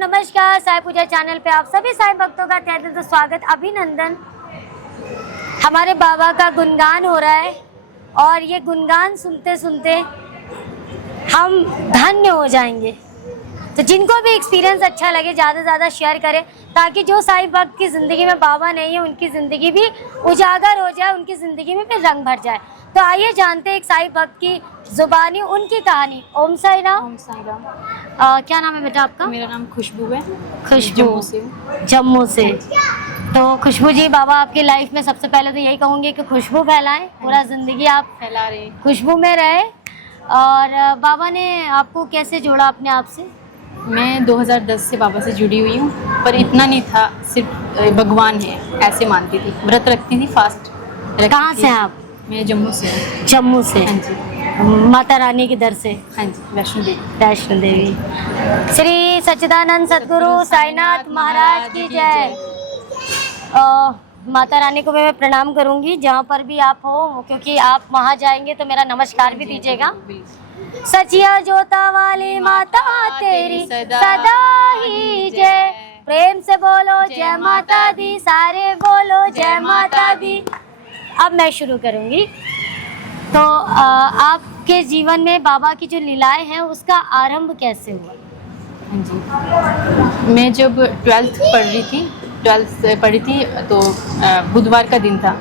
नमस्कार। साईं पूजा चैनल पे आप सभी साईं भक्तों का तहे दिल से स्वागत, अभिनंदन। हमारे बाबा का गुणगान हो रहा है और ये गुणगान सुनते सुनते हम धन्य हो जाएंगे। तो जिनको भी एक्सपीरियंस अच्छा लगे ज़्यादा से ज़्यादा शेयर करें, ताकि जो साईं भक्त की ज़िंदगी में बाबा नहीं है उनकी ज़िंदगी भी उजागर हो जाए, उनकी ज़िंदगी में भी रंग भर जाए। तो आइए जानते हैं एक साईं भक्त की जुबानी, उनकी कहानी। ओम साई राम। ओम साई राम। क्या नाम है बेटा आपका? मेरा नाम खुशबू है। खुशबू, जम्मू से हूँ। जम्मू से। तो खुशबू जी, बाबा आपकी लाइफ में सबसे पहले तो यही कहूँगी कि खुशबू फैलाएं, पूरा ज़िंदगी आप फैला रहे। खुशबू में रहे। और बाबा ने आपको कैसे जोड़ा अपने आप से? मैं 2010 से बाबा से जुड़ी हुई हूँ, पर इतना नहीं था, सिर्फ भगवान है ऐसे मानती थी, व्रत रखती थी, फास्ट रखती कहाँ थी। से हैं आप? मैं जम्मू से हूँ। जम्मू से। हाँ जी। माता रानी के दर से। हाँ जी, वैष्णो देवी। वैष्णो देवी। श्री सच्चिदानंद सद्गुरु साईनाथ महाराज की जय। माता रानी को मैं प्रणाम करूंगी जहाँ पर भी आप हो, क्योंकि आप वहाँ जाएंगे तो मेरा नमस्कार भी दीजिएगा। सचिया जोता वाली माता तेरी सदा ही जय। प्रेम से बोलो जय माता दी, सारे बोलो जय माता दी। अब मैं शुरू करूंगी। तो आपके जीवन में बाबा की जो लीलाएं हैं उसका आरंभ कैसे हुआ? हाँ जी, मैं जब 12th पढ़ रही थी तो बुधवार का दिन था।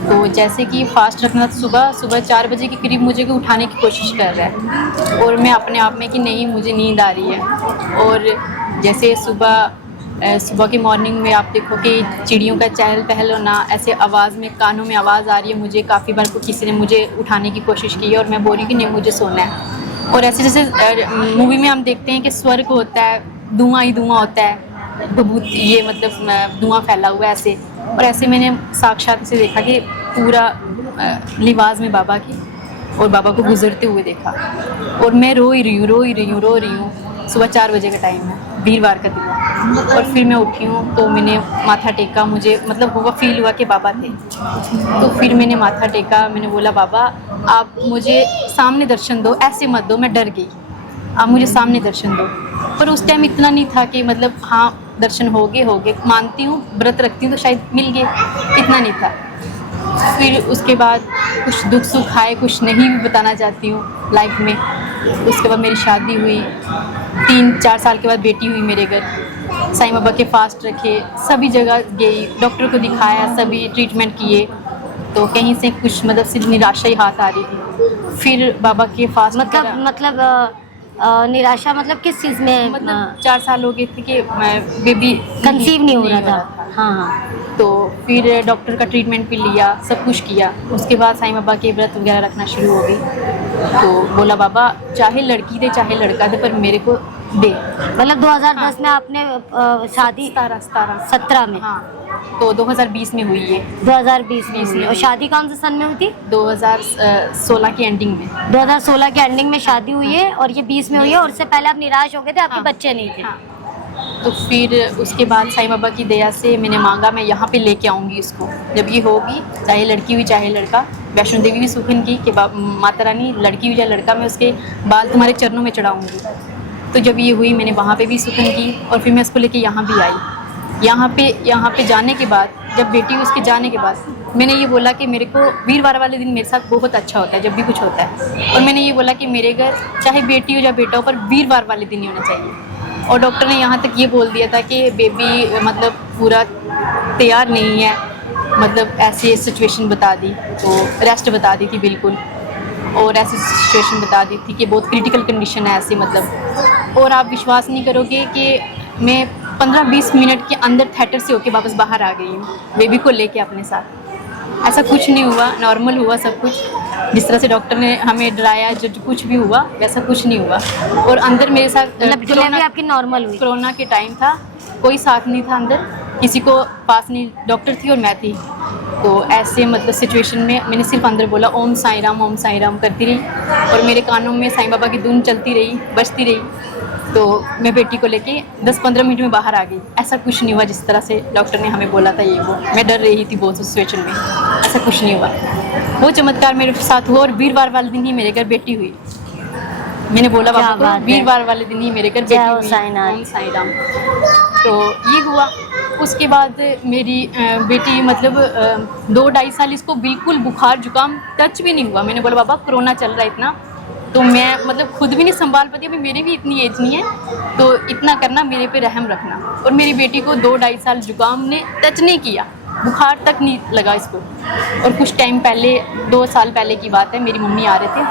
तो जैसे कि फास्ट रखना था, सुबह 4 बजे के करीब मुझे को उठाने की कोशिश कर रहा है और मैं अपने आप में कि नहीं, मुझे नींद आ रही है। और जैसे सुबह की मॉर्निंग में आप देखो कि चिड़ियों का चहल पहल होना, ऐसे आवाज़ में कानों में आवाज़ आ रही है। मुझे काफ़ी बार किसी ने मुझे उठाने की कोशिश की है और मैं बोल रही कि नहीं, मुझे सोना है। और ऐसे जैसे मूवी में हम देखते हैं कि स्वर्ग होता है, धुआं ही धुआं होता है, बहुत ये मतलब धुआं फैला हुआ है ऐसे। और ऐसे मैंने साक्षात से देखा कि पूरा लिबास में बाबा की, और बाबा को गुजरते हुए देखा। और मैं रो ही रही हूँ। सुबह 4 बजे का टाइम है, वीरवार का दिन। और फिर मैं उठी हूँ तो मैंने माथा टेका, मुझे मतलब वो फील हुआ कि बाबा थे। तो फिर मैंने माथा टेका, मैंने बोला बाबा आप मुझे सामने दर्शन दो, ऐसे मत दो, मैं डर गई, आप मुझे सामने दर्शन दो। पर उस टाइम इतना नहीं था कि मतलब हाँ दर्शन हो गए, मानती हूँ, व्रत रखती हूँ तो शायद मिल गए, इतना नहीं था। फिर उसके बाद कुछ दुख सुख आए, कुछ नहीं भी बताना चाहती हूँ लाइफ में। उसके बाद मेरी शादी हुई, 3-4 साल के बाद बेटी हुई मेरे घर। साईं बाबा के फास्ट रखे, सभी जगह गई, डॉक्टर को दिखाया, सभी ट्रीटमेंट किए, तो कहीं से कुछ मतलब सिर्फ निराशा ही हाथ आ रही थी। फिर बाबा के फास्ट मतलब निराशा मतलब किस चीज़ में? मतलब 4 साल हो गए थे कि बेबी कंसीव नहीं हो रहा था। हाँ। तो फिर डॉक्टर का ट्रीटमेंट भी लिया, सब कुछ किया। उसके बाद साईं बाबा के व्रत वगैरह रखना शुरू हो गई। तो बोला बाबा चाहे लड़की दे चाहे लड़का दे, पर मेरे को दे। मतलब 2010 में आपने शादी? 17 में। हाँ, तो 2020 में हुई है। 2020 में। और शादी कौन से सन में हुई थी? 2016 की एंडिंग में। 2016 के एंडिंग में शादी हुई है और ये 20 में हुई है। और उससे पहले आप निराश हो गए थे, आपके बच्चे नहीं थे। हाँ। तो फिर उसके बाद साईं बाबा की दया से मैंने मांगा मैं यहाँ पे लेके आऊँगी इसको, जब ये होगी, चाहे लड़की हुई चाहे लड़का। वैष्णो देवी भी सुखन की कि माता रानी लड़की हुई चाहे लड़का, मैं उसके बाल तुम्हारे चरणों में चढ़ाऊँगी। तो जब ये हुई मैंने वहाँ पे भी सुखन की और फिर मैं उसको लेके यहाँ भी आई। यहाँ पे जाने के बाद, जब बेटी उसके जाने के बाद, मैंने ये बोला कि मेरे को वीरवार वाले दिन मेरे साथ बहुत अच्छा होता है जब भी कुछ होता है। और मैंने ये बोला कि मेरे घर चाहे बेटी हो या बेटा हो, पर वीरवार वाले दिन ही होना चाहिए। और डॉक्टर ने यहाँ तक ये बोल दिया था कि बेबी मतलब पूरा तैयार नहीं है, मतलब ऐसी सिचुएशन बता दी, तो रेस्ट बता दी थी बिल्कुल। और ऐसी सिचुएशन बता दी थी कि बहुत क्रिटिकल कंडीशन है ऐसी मतलब। और आप विश्वास नहीं करोगे कि मैं 15-20 मिनट के अंदर थिएटर से होके वापस बाहर आ गई हूँ, बेबी को लेके अपने साथ। ऐसा कुछ नहीं हुआ, नॉर्मल हुआ सब कुछ। जिस तरह से डॉक्टर ने हमें डराया, जो कुछ भी हुआ वैसा कुछ नहीं हुआ। और अंदर मेरे साथ डिलीवरी आपकी नॉर्मल हुई? कोरोना के टाइम था, कोई साथ नहीं था अंदर, किसी को पास नहीं, डॉक्टर थी और मैं थी। तो ऐसे मतलब सिचुएशन में मैंने सिर्फ अंदर बोला ओम साईं राम करती रही, और मेरे कानों में साईं बाबा की धुन चलती रही, बजती रही। तो मैं बेटी को लेके 10-15 मिनट में बाहर आ गई। ऐसा कुछ नहीं हुआ जिस तरह से डॉक्टर ने हमें बोला था ये वो। मैं डर रही थी बहुत उस सिचुएशन में, ऐसा कुछ नहीं हुआ। वो चमत्कार मेरे साथ हुआ और वीरवार वाले दिन ही मेरे घर बेटी हुई। मैंने बोला क्या बाबा बात को है। वीरवार वाले दिन ही मेरे घर जय बेटी हो हुई। साईनाथ। ओम साई राम। तो ये हुआ। उसके बाद मेरी बेटी मतलब 2-2.5 साल इसको बिल्कुल बुखार जुकाम टच भी नहीं हुआ। मैंने बोला बाबा कोरोना चल रहा है इतना, तो मैं मतलब खुद भी नहीं संभाल पाती, अभी मेरी भी इतनी एज नहीं है, तो इतना करना, मेरे पे रहम रखना। और मेरी बेटी को 2-2.5 साल जुकाम ने टच नहीं किया, बुखार तक नहीं लगा इसको। और कुछ टाइम पहले 2 साल पहले की बात है, मेरी मम्मी आ रहे थे,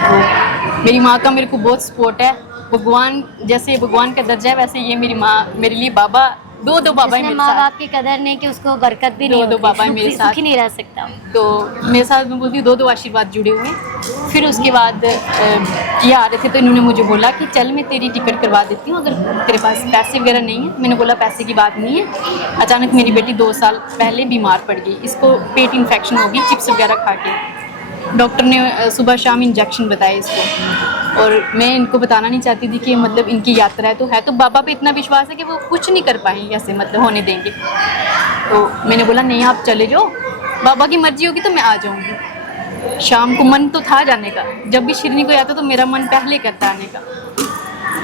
तो मेरी माँ का मेरे को बहुत सपोर्ट है। भगवान जैसे भगवान का दर्जा है, वैसे ये मेरी माँ मेरे लिए बाबा, दो बाबा है जिसने मेरे माँ साथ। बाप की कदर नहीं की उसको बरकत भी नहीं दो बाबा है मेरे होती, साथ। सुखी नहीं रह सकता। तो मेरे साथ मैं बोलती हूँ 2 आशीर्वाद जुड़े हुए हैं। फिर उसके बाद ये आ रहे थे, तो इन्होंने मुझे बोला कि चल मैं तेरी टिकट करवा देती हूँ अगर तेरे पास पैसे वगैरह नहीं है। मैंने बोला पैसे की बात नहीं है। अचानक मेरी बेटी 2 साल पहले बीमार पड़ गई, इसको पेट इन्फेक्शन हो गई चिप्स वगैरह खा के। डॉक्टर ने सुबह शाम इंजेक्शन बताए इसको, और मैं इनको बताना नहीं चाहती थी कि मतलब इनकी यात्रा है, तो बाबा पे इतना विश्वास है कि वो कुछ नहीं कर पाएंगे ऐसे, मतलब होने देंगे। तो मैंने बोला नहीं आप चले जाओ, बाबा की मर्जी होगी तो मैं आ जाऊँगी। शाम को मन तो था जाने का, जब भी शिरनी को आता तो मेरा मन पहले करता आने का।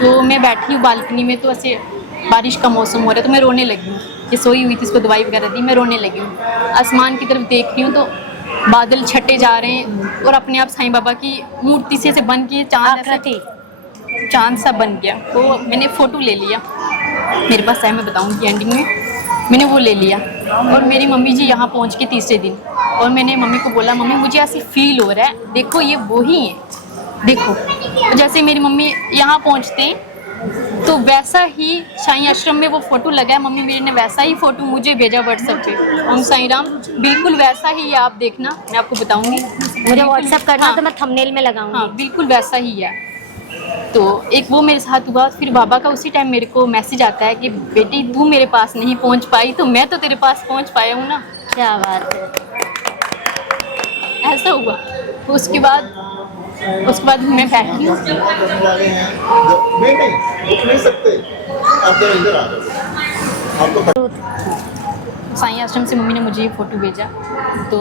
तो मैं बैठी हूँ बालकनी में, तो ऐसे बारिश का मौसम हो रहा है, तो मैं रोने लगी हूँ। ये सोई हुई थी, इसको दवाई वगैरह दी, मैं रोने लगी हूँ। आसमान की तरफ देख रही हूँ तो बादल छटे जा रहे हैं, और अपने आप साईं बाबा की मूर्ति से बन के चांद सा बन गया। तो मैंने फ़ोटो ले लिया, मेरे पास है, मैं बताऊँगी एंडिंग में। मैंने वो ले लिया, और मेरी मम्मी जी यहाँ पहुँच के तीसरे दिन, और मैंने मम्मी को बोला मम्मी मुझे ऐसे फील हो रहा है, देखो ये वो ही है, देखो। तो जैसे मेरी मम्मी यहाँ पहुँचते हैं तो वैसा ही साईं आश्रम में वो फ़ोटो लगा है, मम्मी मेरी ने वैसा ही फ़ोटो मुझे भेजा व्हाट्सएप पे। ओम साईं राम, बिल्कुल वैसा ही है, आप देखना, मैं आपको बताऊँगी। मुझे व्हाट्सएप करना हाँ, तो मैं थंबनेल में लगाऊंगी। हाँ बिल्कुल वैसा ही है। तो एक वो मेरे साथ हुआ। फिर बाबा का उसी टाइम मेरे को मैसेज आता है कि बेटी तू मेरे पास नहीं पहुंच पाई तो मैं तो तेरे पास पहुंच पाया हूँ ना। क्या बात है। ऐसा हुआ। तो उसके बाद मैं बैठी हूँ। नहीं उठ नहीं सकते, आप जरा इधर आ जाओ, आपको साईं आश्रम से मम्मी ने मुझे ये फ़ोटो भेजा, तो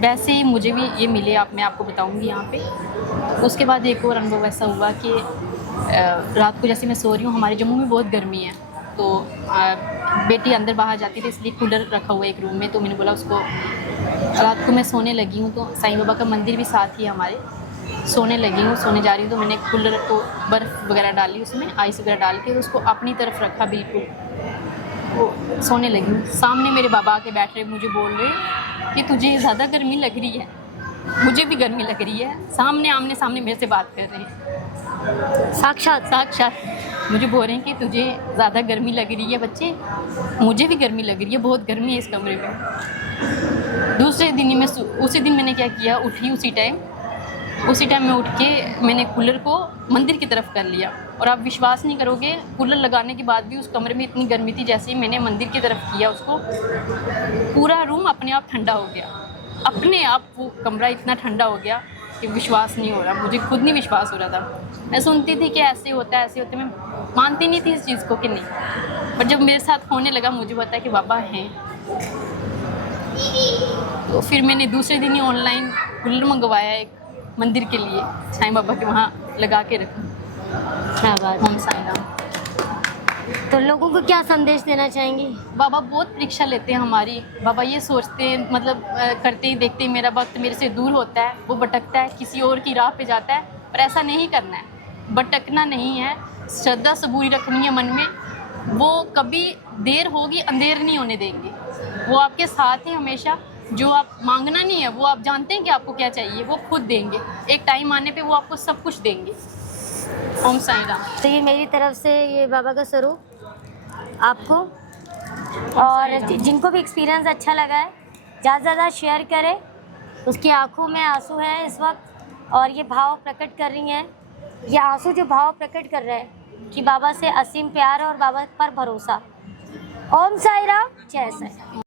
वैसे ही मुझे भी ये मिले, मैं आपको बताऊंगी यहाँ पे। उसके बाद एक और अनुभव ऐसा हुआ कि रात को जैसे मैं सो रही हूँ, हमारे जम्मू में बहुत गर्मी है, तो बेटी अंदर बाहर जाती थी, इसलिए कूलर रखा हुआ है एक रूम में। तो मैंने बोला उसको, रात को मैं सोने लगी हूँ, तो साईं बाबा का मंदिर भी साथ ही है हमारे, सोने लगी हूँ, सोने जा रही हूँ, तो मैंने कूलर को बर्फ़ वगैरह डाली, उसमें आइस वगैरह डाल के, तो उसको अपनी तरफ रखा बिल्कुल, वो सोने लगी हूँ। सामने मेरे बाबा आके बैठ रहे, मुझे बोल रहे कि तुझे ज़्यादा गर्मी लग रही है, मुझे भी गर्मी लग रही है। सामने आमने सामने मेरे से बात कर रहे हैं, साक्षात मुझे बोल रहे हैं कि तुझे ज़्यादा गर्मी लग रही है बच्चे, मुझे भी गर्मी लग रही है, बहुत गर्मी है इस कमरे में। दूसरे दिन ही मैं उसी दिन मैंने क्या किया, उठी उसी टाइम मैं उठ के मैंने कूलर को मंदिर की तरफ कर लिया। और आप विश्वास नहीं करोगे, कूलर लगाने के बाद भी उस कमरे में इतनी गर्मी थी, जैसे ही मैंने मंदिर की तरफ किया उसको, पूरा रूम अपने आप ठंडा हो गया, अपने आप वो कमरा इतना ठंडा हो गया कि विश्वास नहीं हो रहा, मुझे खुद नहीं विश्वास हो रहा था। मैं सुनती थी कि ऐसे होता है, मैं मानती नहीं थी इस चीज़ को कि नहीं, पर जब मेरे साथ होने लगा मुझे पता है कि बाबा हैं। तो फिर मैंने दूसरे दिन ही ऑनलाइन कूलर मंगवाया एक मंदिर के लिए, साईं बाबा के वहाँ लगा के रखा। क्या बात ओम साईं राम। तो लोगों को क्या संदेश देना चाहेंगी? बाबा बहुत परीक्षा लेते हैं हमारी। बाबा ये सोचते हैं, मतलब करते ही देखते ही मेरा वक्त मेरे से दूर होता है, वो भटकता है, किसी और की राह पे जाता है, पर ऐसा नहीं करना है, भटकना नहीं है, श्रद्धा सबूरी रखनी है मन में। वो कभी देर होगी अंधेर नहीं होने देंगे, वो आपके साथ ही हमेशा। जो आप मांगना नहीं है, वो आप जानते हैं कि आपको क्या चाहिए, वो खुद देंगे, एक टाइम आने पे वो आपको सब कुछ देंगे। ओम साईं राम। तो ये मेरी तरफ से ये बाबा का स्वरूप आपको, और जिनको भी एक्सपीरियंस अच्छा लगा है ज़्यादा से ज़्यादा शेयर करें। उसकी आंखों में आंसू है इस वक्त, और ये भाव प्रकट कर रही हैं, ये आंसू जो भाव प्रकट कर रहे हैं कि बाबा से असीम प्यार और बाबा पर भरोसा। ओम साईं राम, जय साईं।